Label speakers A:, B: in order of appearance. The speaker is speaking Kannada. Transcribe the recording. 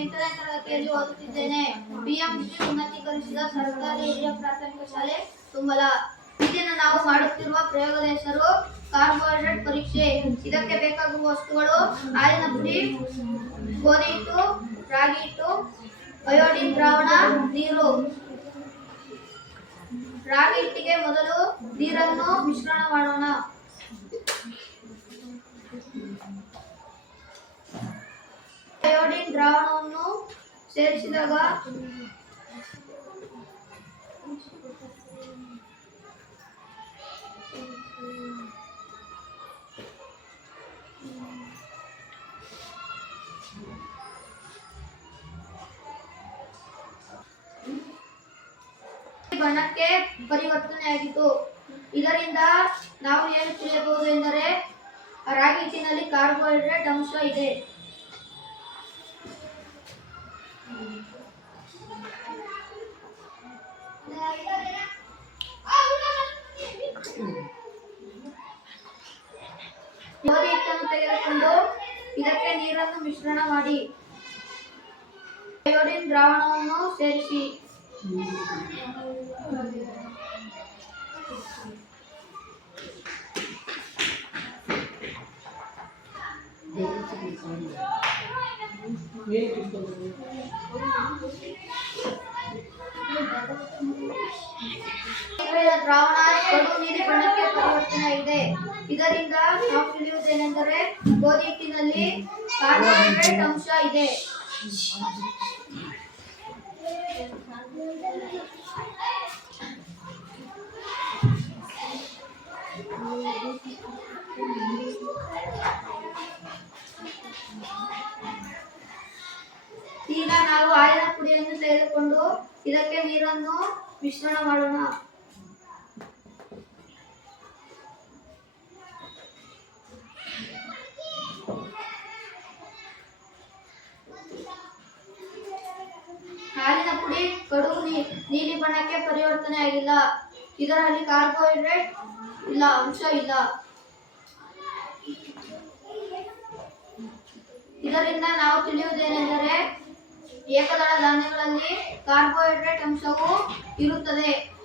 A: ಎಂಟನೇ ತರಗತಿಯಲ್ಲಿ ಓದುತ್ತಿದ್ದೇನೆ. ಬಿಎಂಸಿ ಉನ್ನತೀಕರಿಸಿದ ಸರ್ಕಾರಿ ಹಿರಿಯ ಪ್ರಾಥಮಿಕ ಶಾಲೆ ತುಂಬಲ. ಇದನ್ನು ನಾವು ಮಾಡುತ್ತಿರುವ ಪ್ರಯೋಗದ ಹೆಸರು ಕಾರ್ಬೋಹೈಡ್ರೇಟ್ ಪರೀಕ್ಷೆ. ಇದಕ್ಕೆ ಬೇಕಾಗುವ ವಸ್ತುಗಳು ಹಾಲಿನ ಪುಡಿ, ಗೋಧಿ ಹಿಟ್ಟು, ರಾಗಿ ಹಿಟ್ಟು ಅಯೋಡಿನ್ ದ್ರಾವಣ, ನೀರು. ರಾಗಿ ಹಿಟ್ಟಿಗೆ ಮೊದಲು ನೀರನ್ನು ಮಿಶ್ರಣ ಮಾಡೋಣ. ಅಯೋಡಿನ್ ದ್ರಾವಣವನ್ನು ಸೇರಿಸಿದಾಗ ಬಣಕ್ಕೆ ಪರಿವರ್ತನೆಯಾಗಿತ್ತು ಇದರಿಂದ ನಾವು ಏನು ತಿಳಿಯಬಹುದು ಎಂದರೆ ರಾಗಿ ಹಿಟ್ಟಿನಲ್ಲಿ ಕಾರ್ಬೋಹೈಡ್ರೇಟ್ ಅಂಶ ಇದೆ. ಗೋಧಿ ಹಿಟ್ಟನ್ನು ತೆಗೆದುಕೊಂಡು ಇದಕ್ಕೆ ನೀರನ್ನು ಮಿಶ್ರಣ ಮಾಡಿ. ಅಯೋಡಿನ್ ದ್ರಾವಣವನ್ನು ಸೇರಿಸಿ. ಇದರ ದ್ರಾವಣ ನೀಲಿ ಬಣ್ಣಕ್ಕೆ ಇದೆ ಇದರಿಂದ ನಾವು ತಿಳಿಯುವುದೇನೆಂದರೆ ಗೋಧಿ ಹಿಟ್ಟಿನಲ್ಲಿ ಕಾರ್ಬೋಹೈಡ್ರೇಟ್ ಅಂಶ ಇದೆ ಈಗ ನಾವು ಆಯನ ಪುಡಿಯನ್ನು ತೆಗೆದುಕೊಂಡು ಇದಕ್ಕೆ ನೀರನ್ನು ಮಿಶ್ರಣ ಮಾಡೋಣ. ಹಾಲಿನ ಪುಡಿ ಕಡು ನೀಲಿ ಬಣ್ಣಕ್ಕೆ ಪರಿವರ್ತನೆ ಆಗಿಲ್ಲ. ಇದರಲ್ಲಿ ಕಾರ್ಬೋಹೈಡ್ರೇಟ್ ಇಲ್ಲ, ಅಂಶ ಇಲ್ಲ. ಇದರಿಂದ ನಾವು ತಿಳಿಯುವುದೇನೆಂದರೆ ಏಕದಳ ಧಾನ್ಯಗಳಲ್ಲಿ ಕಾರ್ಬೋಹೈಡ್ರೇಟ್ ಅಂಶವು ಇರುತ್ತದೆ.